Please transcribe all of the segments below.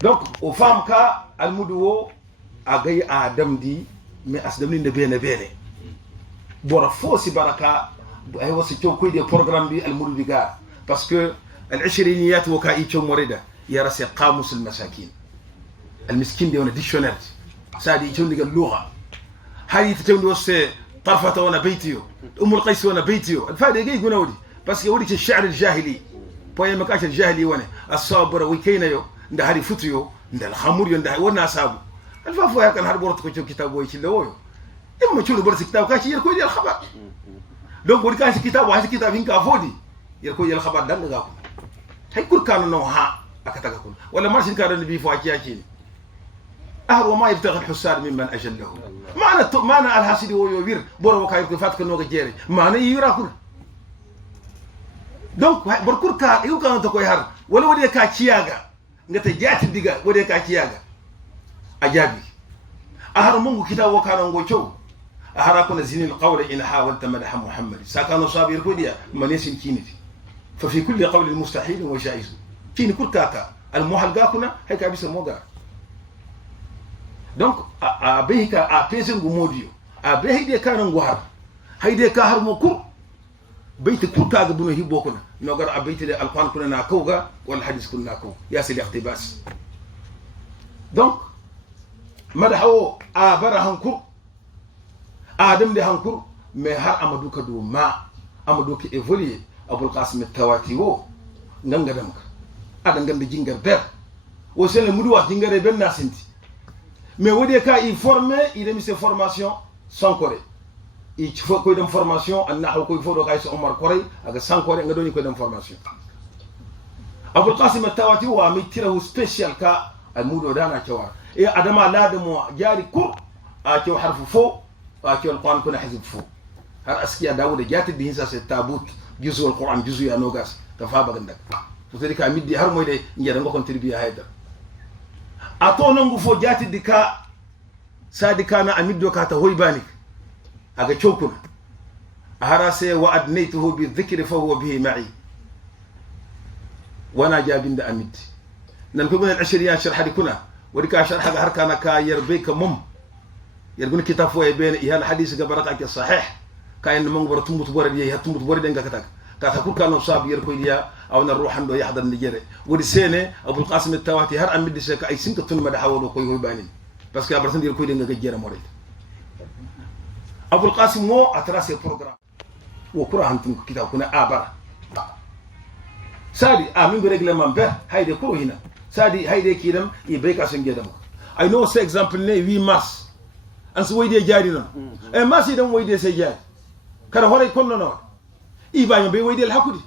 donc o fam ka almudu wo agay adam di mais asdam ni bene bene bora fosi baraka ay wasi ciow koy de programme bi almudu di ga parce que العشرينيات وكاي تشو مريدا يا راسي قاموس المساكين المسكين دي وانا ديكشنير سادي تشو دي اللغه هاي تشو وسي طرفه وانا بيتيو ام القيس وانا بيتيو الفائده جاي يقول ودي بس يوريك الشعر الجاهلي بوي مكاش الجاهلي وانا الصابر ويكينيو نده هاري فتيو نده الخمور نده وانا صابو الفافو كان هار بورتو تشو كتاب وي تشلو اما تشو برس كتاب كاشي يركو دي الخبر دونك وري كاشي كتاب واحد كتاب هنكا فودي يركو دي الخبر دان غاكو hay kur kanu no ha akataka kun wala marshin ka don bi fo akiyaki ahru ma yabtaghi al-husad mimman ajallahu maana al-hasidi wo yo wir boro kay ko fat ko no ga jere maana yira kun donc bor kur ka yu kan to koy har wala wode ka ciyaga ngata jati diga wode ka ciyaga ajabi ahru mungu kitabu kana ngo chow ahara kuna zinil qawla in hawalta madha muhammad sakano sabir ko dia manesin kiniti ففي كل قول مستحيل وجائز كين كل كاكا المحلقاكنا هيك ابيس موغا دونك ابيك ابيسن غموديو ابي دي كان غوار هيدي كهر مكر بيت كل كاغا بنو هيبوكنا نوغر ابيت القران كنا ناكوغا والحديث كنا ناكو يا سيدي اقتباس دونك مدحو ابر هنكر ادم دي هنكر مي هر امدو كدو ما امدو كي ايفولي أبو القاسم التواتيو نعم قدامك هذا نعم بجينجر بير وسيل المدوة جينجر بير ناسنتي mais wodi ka i former i demi se formation sans coré i fo ko dem formation an nahw ko fo do kay so Omar Koré aga sans coré nga doni ko dem formation Abul Qasim at-Tawati wa mitirahu special ka al mudo dana cewa e adama ladamo jari kur a cew harfu fo a cew alquran kuna hizb fo har askiya dawuda jati bi hinsa se tabut juzu alquran juzu ya nogas ta fa bagandak to tedi ka middi har moy de ngeda ngokon terbiya hayda ato nangu fo jati dika sadika na amiddo ka ta hoybani aga chokuna ahara se wa adnaytuhu bi dhikri fa huwa bihi ma'i wana jabinda amid nan ko gon al-ashriya sharh dikuna wadika sharh har kana ka yarbeka mum yargun kitab fo e ben ihal hadith ga baraka ke sahih kayen mo ngoro tumbut bore di tumbut bore de ngaka tak ka ta kurkano sab yer ko diya aw na ruhan do yahdar ni jere wodi sene Abul Qasim at-Tawati har amid se ka ay sinka tun ma da hawlo koy hoybani parce que abartan yer ko de ngaka jere mo re Abul Qasim mo atrase programme wo Qur'an tun kitab kuna abara sadi amin go règlement be hayde ko hina sadi hayde kidam e be ka sen gedam I know say example ne 8 mars an so wayde jaari non e mars idam wayde se jaari kada hore konno no ibaño be wayde hakudi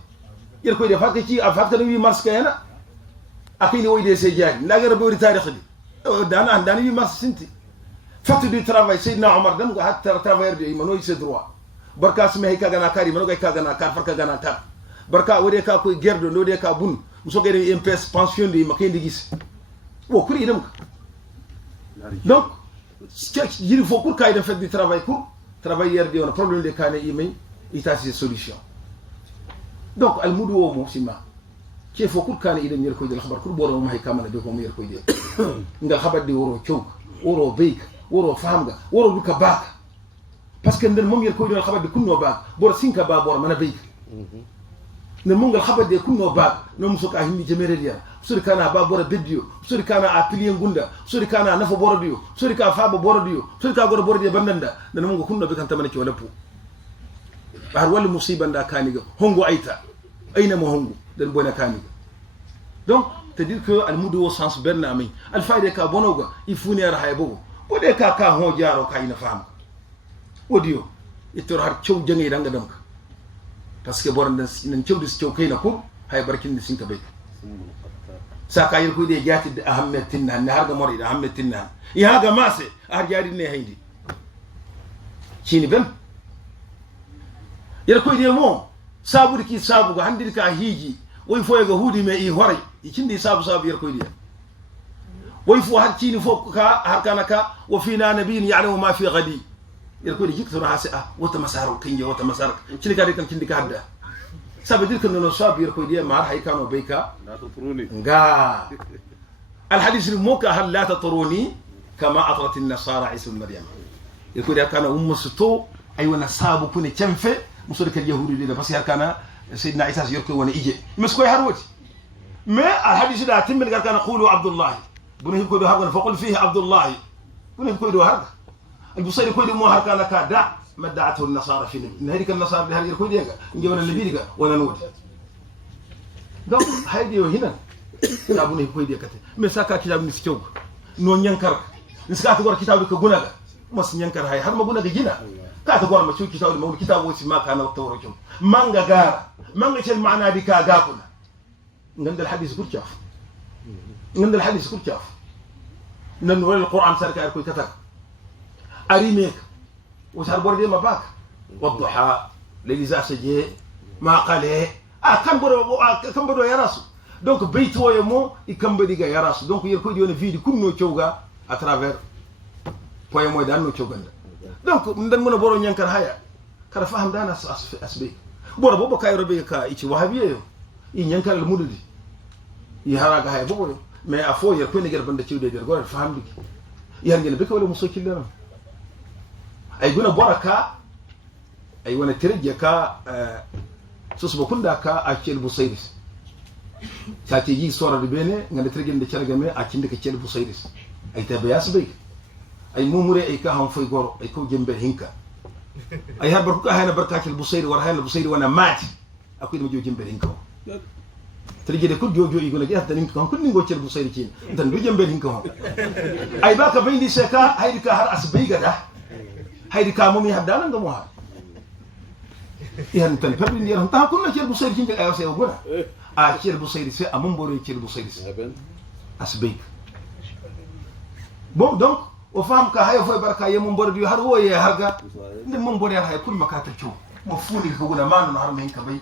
yer koy de fatka ci fatka 8 mars kayana akini wayde se jaari ndagara be wori tarikh di dana 8 mars sinti fatu du travail Seydina Omar dam ga hatta travailleur de mano c'est droit barka sma hay kaga na kari mano ga kaga na kar farka gana tar barka wode ka koy gerdo no de ka bun muso gere MPS pension de makende gis wo kuri idam donc il faut pour qu'il fait du travail pour travailler de un problème de cané email il a ses solutions donc al mudu wo mo sima ci faut pour cané idam yer koy de xabar pour boro mo hay kamana be ko mo yer koy de nga xabar di woro ciow woro beek woro famga woro duka baak parce que ndel mom yer koy de xabar di kunno baak bor sinka ba bor mana beek ne mo ngal xabar de kunno baak no musuka hindi jemere dia sori kana ba bora beddio sori kana a pilier gunda sori kana nafa borodio sori ka faaba borodio sori ka goro borodio bandanda nan mo kunno be kan tamane ci wala pu har wala musiba nda kaniga hongo aita ayna mo hongo den bona kaniga donc c'est dire que al mudu au sens bernami al faide ka bonoga il faut ne rahay bogo bode ka ho jaaro ka ina fam audio itor har ciow jangi danga dem ka parce que boran nan ciow dis ciow kayna ko hay barkin din sinka be saka yir ko de jati ahammetinna ne harga mori ahammetinna ya ga mase har jari ne haydi chini ben yir ko de mo sabu ki sabu ga handir ka hiji way fo ga hudi me i hore i cindi sabu yir ko de way fo har chini fo ka har kana ka wa fina nabiyyin ya'lamu ma fi ghadi yir ko de jikto hasa wata masaru kinje wata masar chini ka de kan cindi ka hadda ça veut dire que nous sommes bien ko dia mar hay kano beyka nga الحديث الموكا هل لا تطروني كما أطرت النصارى عيسى بن مريم يقول كان ستو أيوة نصابو كوني تنفي مسورك اليهودي دي بس كان سيدنا عيسى يركي وانا إيجي مسكوي هروتي ما الحديث ده تم كان قولوا عبد الله بنه يقولوا هذا فقل فيه عبد الله بنه يقولوا هذا البصير يقولوا مو هذا كان كذا ما دعته النصارى في نهارك النصارى بهذه يقول ديك نجينا اللي بيدك ولا نود donc haydi hina kitabu ne koy dekate me saka kitabu ni fitog no nyankar ni saka to gor kitabu ko gunaga mos nyankar hay har ma gunaga gina ka to gor ma ci kitabu ma kitabu ci ma kana tawro ci manga gara manga ci maana di ka ga kuna ngandal hadith kur ciaf ngandal hadith kur ciaf nan wal qur'an sarka koy katak arimek وصار بردي ما باك والضحى لليزا سجي ما قاله كم بدو يا راسو دونك بيت ويمو يكم بدي يا راسو دونك يركو ديون فيديو كنو تشوغا اترافير بويمو دان نو تشوغان دونك ندن منا بورو نيانكار هيا كara faham dana asbe bora bobo kayro be ka ichi wahabiyo i nyankar al mududi i haraga hay bobo mais a fo yer ko ni ger banda ciwde der gore faham bi yar ngel be ko wala muso killana ay guna boraka ay wana tirje ka susbo kunda ka a cel busayris sati yi sora de bene ngande tirje de cergame a cinde ka cel busayris ay tabe yasbe ay mumure ay ka han foy goro ay ko jembe hinka ay harbar ko hayna barkatul busayri war hayna busayri wana mati akoy dum jo jembe hinka tirje de ko jojo yi gona gata nin ko kun ningo cel busayri cin tan do jembe hinka ay baka bayndi seka haydi ka har asbe gada haydi ka momi haddana ngam wa yan tan perbi ndiram ta kunna cel busayri cin ay wase gona a cel busayri se amon boro cel busayri asbe bon donc o fam ka hayo foy barka yemum bordi har wo ye harga nde mum bori hay kul makata ciu mo funi ko gona manu har men ka bay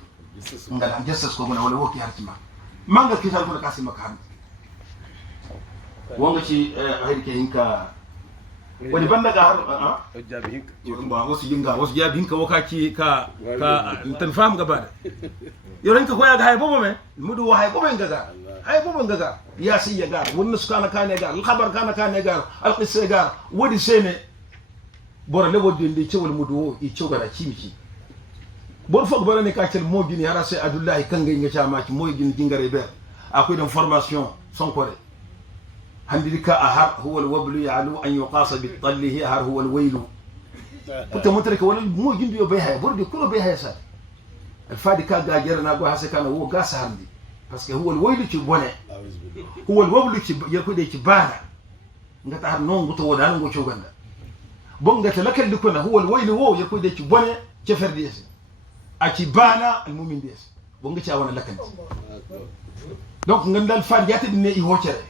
ngal am jessas ko gona wala woki hartima manga kital ko kasima ka wonga ci haydi ke hinka woni banda ga har jabi hinka ba wosi jinga wosi jabi hinka wakaki ka tan fam ga bada yo ranka ko ya ga hay bobo me mudu wa hay bobo ngaga hay bobo ngaga ya siya gar won nuskana kane gar al khabar kana kane gar al qissa gar wodi sene bora le wodi ndi cewul mudu i cewgara cimiki bon fok bara ne ka cel mo gini ara se adullahi kangay nga chama ci moy gini dingare ber akoy dem formation son kore handika ahar huwa al wablu ya'lu an yuqasa bi tallihi ahar huwa al waylu puta mutarika wala mo gindi yo bay hay bordi kulo bay hay sa al fadi ka ga jarana go hase kana wo ga sahandi parce que huwa al waylu ci boné huwa al wablu ci yerkude ci bana ngata har non nguto wodana ngo cioganda bon ngata lakal dikona huwa al waylu wo yerkude ci boné ci ferdi yesi aci bana al mumin des bon nga ci awana lakal donc ngandal fadi yati ne i hocere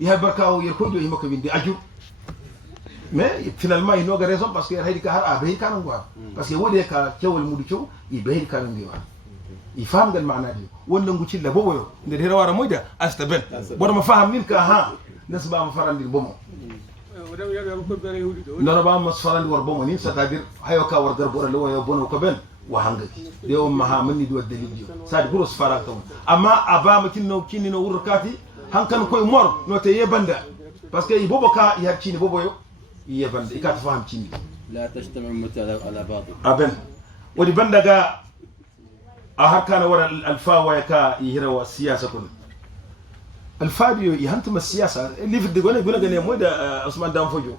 ya barkaw yerkude i makko windi aju mais finalement il n'a raison parce que haydi ka har abe kan ngwa parce que wode ka cewal mudu cew i be kan ngiwa i fam gal maana di wonna ngu cilla bobo yo nde hera wara moyda asta ben bodo ma faham nin ka ha nasba ma farandi bomo ndoro ba ma farandi war bomo ni c'est-à-dire hayo ka war garbo lo yo bono ko ben wa hanga de o ma ha manni do dalil sadi gros farata amma aba ma kinno wurkati hankan koy mor no te yebanda parce que bobo ka ya cini bobo yo yebanda ikata faham cini لا تجتمع متى على باطل ابن ودي بندغا أهكان ورا الفا ويكا يهروا السياسة كن الفابيو يهنتم السياسة اللي في الدقونة يقولون قال يا عثمان دام فوجو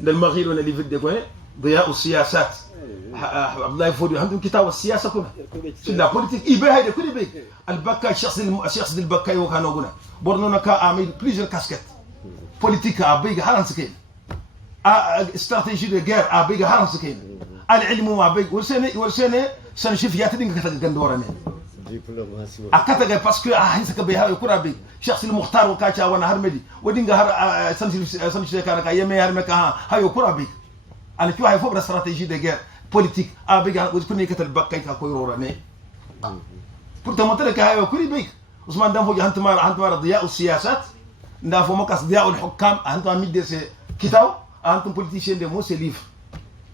ده المغير اللي في الدقونة ضياء السياسات عبد الله فوجو يهنتم كتاب السياسة كن لا بوليتيك إيه هيدا كل بيك البكا الشخص البكا يوكانو قلنا برنونا كا عامل بليزر كاسكت بوليتيك أبيك هالان سكين استراتيجي دو غير أبيك هالان سكين العلم أبيك ورسنة سنشوف ياتدين كتاك غندوراني أكتاك باسكو أحسك بها يكون أبيك شخص المختار وكاتشا وانا هرمدي ودينغا هر سنشوف كانك يمي هرمك هاي يكون أبيك أنا كيو هاي فوق استراتيجي دو غير بوليتيك أبيك وتكون يكتل بكاي كاكويروراني pourtant متلك هاي يكون أبيك عثمان دام فوق هانتمار ضياء السياسات ndafo makas ضياء الحكام هانتمار ميدي سي كتاو هانتم بوليتيشين دي مو سي ليف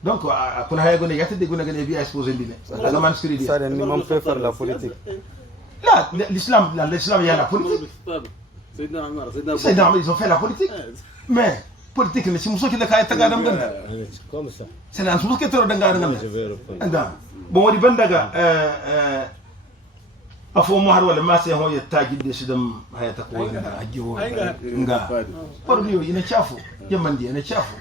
donc kuna haya gone yatade gona gane bi exposé ndine la manuscrit ça on peut faire la politique là l'islam il y a la politique Seydina Omar, ils ont fait la politique. Mais politique ne si muso ki da kay taga dam ganda. Comme ça. C'est nan muso ki toro danga danga. Je vais reprendre. Anda. Bon wadi bandaga afo mo har wala ma sai ho yetta gidde shi dam hayata ko nga ajiwo nga. Parbiyo ina chafu. Yamandi ina chafu.